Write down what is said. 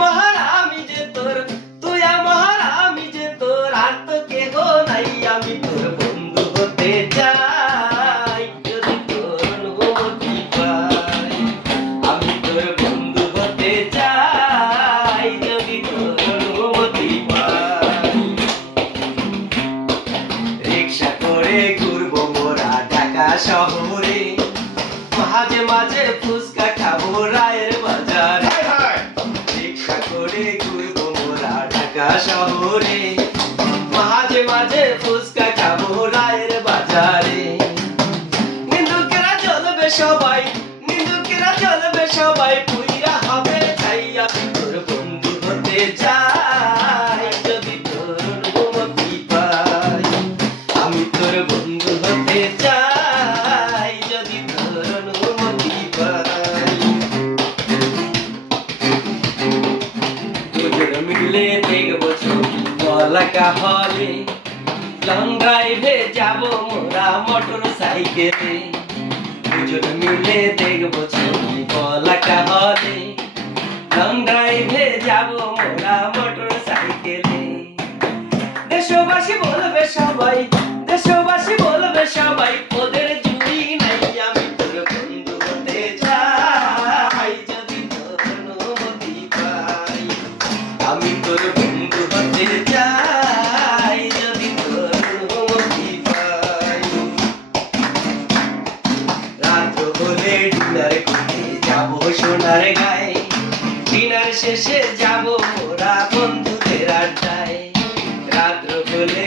আমার আমি যে তোর, তুই আমার আমি যে তোর, আর তো কেহ নাই, আমি তোর বন্ধু হতে চাই যদি তোর অনুমতি পাই। আমি তোর বন্ধু হতে চাই যদি তোর অনুমতি পাই। রিক্সা করে ঘুরবো মোরা ঢাকা শহরে, মাঝে মাঝে ফুচকা খাবো রায়ের বাজারে। রিক্সা করে ঘুরবো মোরা ঢাকা শহরে, মাঝে মাঝে ফুচকা খাবো রায়ের বাজারে। নিন্দুকেরা জ্বলবে সবাই, নিন্দুকেরা জ্বলবে সবাই, পুইরা হবে ছাই। আমি তোর বন্ধু হতে চাই যদি তোর অনুমতি পাই। আমি তোর বন্ধু হতে চাই যদি তোর অনুমতি পাই। দুজন মিলে দেখবো ছবি বলাকা হলে, লং ড্রাইভে যাবো মোরা মোটর সাইকেলে। দুজন মিলে দেখবো ছবি বলাকা হলে, লং ড্রাইভে যাবো মোরা মোটর সাইকেলে। দেশবাসী বলবে সবাই, দেশবাসী বলবে সবাই, ওদের জুড়ি নাই। আমি তোর বন্ধু হতে চাই যদি তোর অনুমতি পাই। আমি তোর বন্ধু হতে চাই যদি তোর অনুমতি পাই। রাত হলে ডিনার করতে যাবো সোনার গায়ে, ডিনার শেষে যাবো মোরা বন্ধুদের আড্ডায়। রাত্র হলে